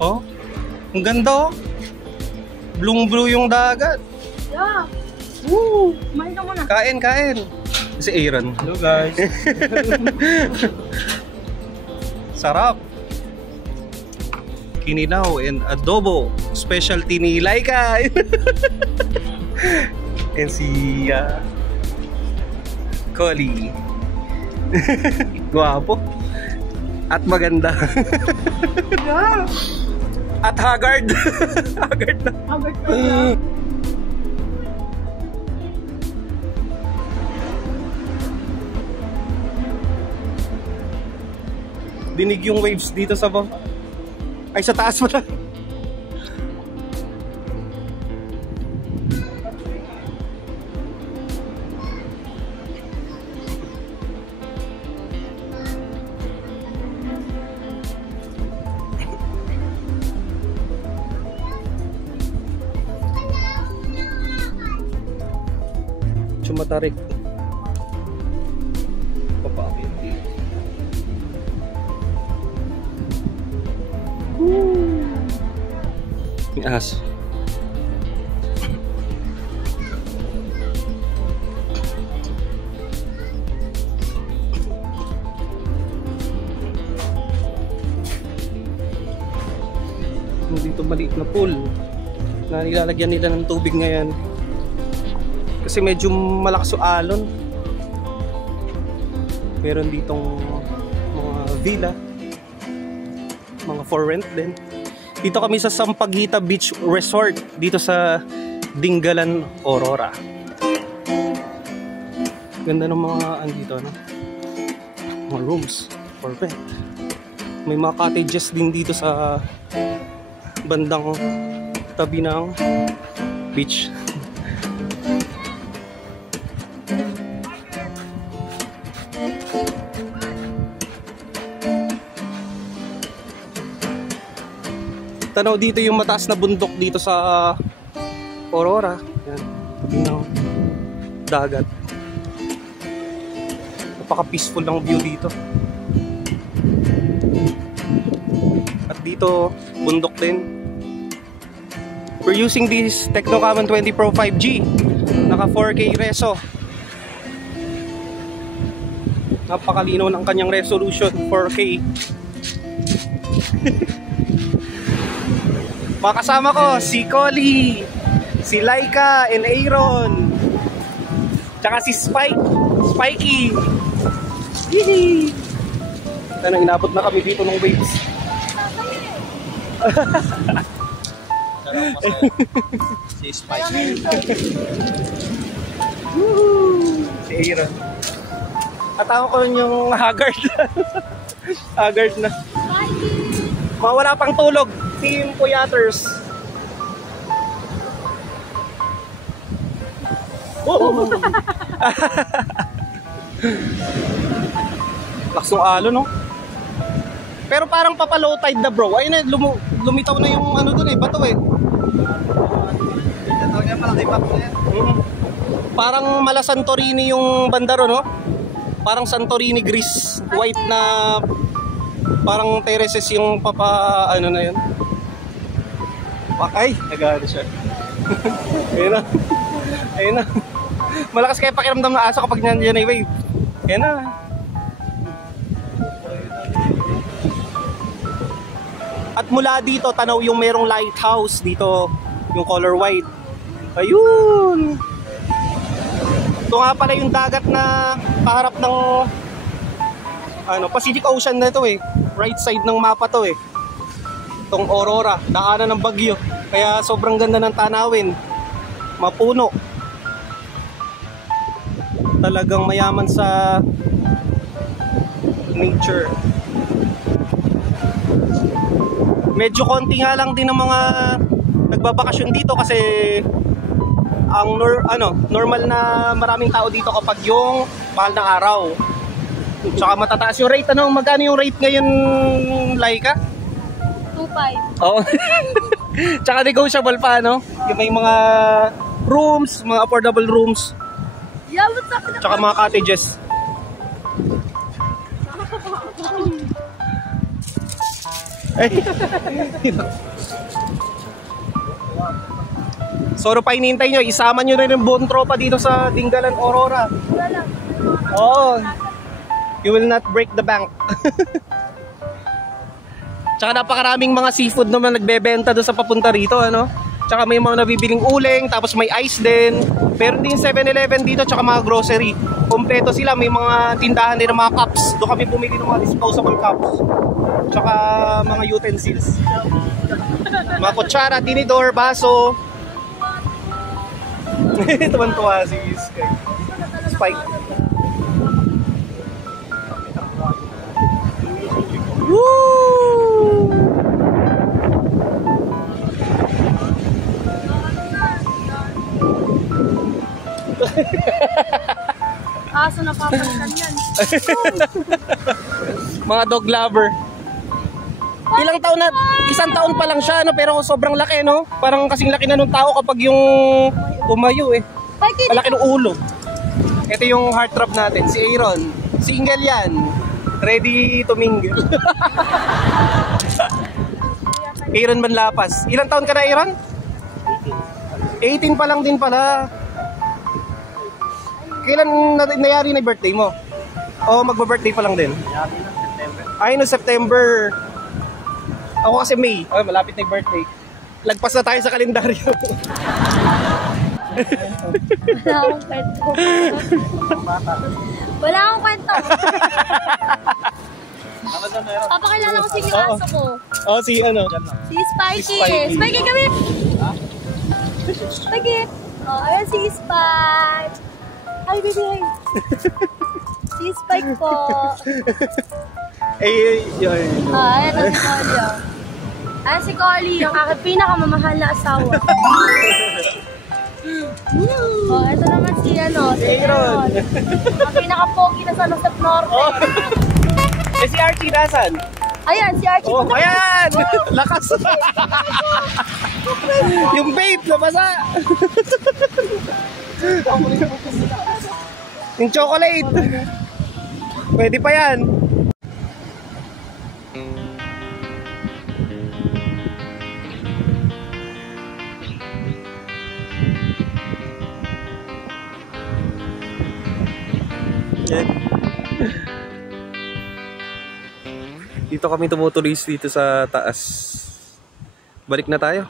Oh, ang ganda oh. Blue yung dagat. Yeah. Woo! Kumain ka muna. Kain. Si Aaron. Hello guys. Sarap. Kininaw and adobo. Specialty ni Laika. And si Collie. Guwapo. At maganda. Yeah. At haggard. Haggard na. Haggard na. Dinig yung waves dito sa baba. Ay, sa taas pala. Matarik. Papakit. May ahas. Dito maliit na pool na nilalagyan nila ng tubig ngayon. Kasi medyo malakas yung alon. Meron ditong mga villa, mga for rent din. Dito kami sa Sampaguita Beach Resort, dito sa Dingalan, Aurora. Ganda ng mga andito, no? Mga rooms for rent. May mga cottages din dito sa bandang tabi ng beach. Tanaw dito yung mataas na bundok dito sa Aurora. Yan, tabi ng dagat. Napaka-peaceful ng view dito. At dito, bundok din. We're using this Tecno Camon 20 Pro 5G. Naka 4K reso. Napakalinaw ng kanyang resolution, 4K. Makasama ko si Collie, si Laika and Aaron, tsaka si Spikey. Hihi. Tanang inabot na kami dito ng waves. Si Spikey. Si Aaron. Atawa ko yung haggard. Haggard na. Mawala pang tulog. Team Puyaters. Oh. Lakas ng alon, no? Pero parang papalow tide na, bro. Ayun na, lumitaw na yung ano dun eh, bato eh. Parang mala Santorini yung bandaro, no? Parang Santorini Greece. White na parang terraces yung ano na yun. Ay, nag-ano siya. Ayun na. Ayun na. Malakas kaya pakiramdam ng aso kapag nandiyan ay wave. Ayun na. At mula dito, tanaw yung merong lighthouse dito. Yung color white. Ayun. Ito nga pala yung dagat na kaharap ng Pacific Ocean na ito eh. Right side ng mapa to eh. Itong Aurora, daanan ng bagyo. Kaya sobrang ganda ng tanawin. Mapuno. Talagang mayaman sa nature. Medyo konti nga lang din ng mga nagbabakasyon dito kasi ang normal na maraming tao dito kapag yung mahal na araw. Tsaka matataas yung rate. Magkano yung rate ngayon, Laika? 2.5. Oo. Tsaka negotiable pa, no? Yung may mga rooms, mga affordable rooms. Yeah, what's up? Tsaka mga cottages. So ano pa hinihintay nyo? Isama nyo rin yung buong tropa dito sa Dingalan, Aurora. Wala lang. Oo. You will not break the bank. Tsaka napakaraming mga seafood naman nagbebenta doon sa papunta rito, ano? Tsaka may mga nabibiling uling, tapos may ice din. Meron din 7-Eleven dito, tsaka mga grocery. Kompleto sila, may mga tindahan din ng mga cups. Doon kami bumili ng mga disposable cups. Tsaka mga utensils. Mga kutsara, tinidor, baso. Tuwan-tuwa si Spike. Woo! Aso na papalitan yan. Mga dog lover. Ilang taon na, isang taon pa lang siya, no? Pero sobrang laki, no? Parang kasing laki na nung tao kapag yung tumayo, eh. Malaki ng ulo. Ito yung heartthrob natin, si Aaron. Single yan. Ready to mingle. Aaron Manlapas. Ilang taon ka na, Aaron? 18 pa lang din pala. Kailan nayari na birthday mo? O magba-birthday pa lang din? Ay, no September. Ako kasi May. Ay, malapit na yung birthday. Lagpas na tayo sa kalendaryo. Wala akong kwento. Wala akong kwento. Papakilala ko sa inyo aso ko. Oh, si ano? Si Spikey. Si Spikey. Spikey kami. Spikey. Oh, ayan si Spike. Ay, baby. Si Spike po. Yun. Ayan si Collie. Ayan si Collie, ang aking pinakamamahal na asawa. Oh, ito naman si si Aaron. Ang pinaka-pogi na sa Lusot Norte. Oh. Si Archie nasan? Ayan, si Archie. Oh, ayan! Lakas! Yung vape, nabasa! Yung chocolate! Pwede pa yan! Dito kami tumutuloy dito sa taas. Balik na tayo.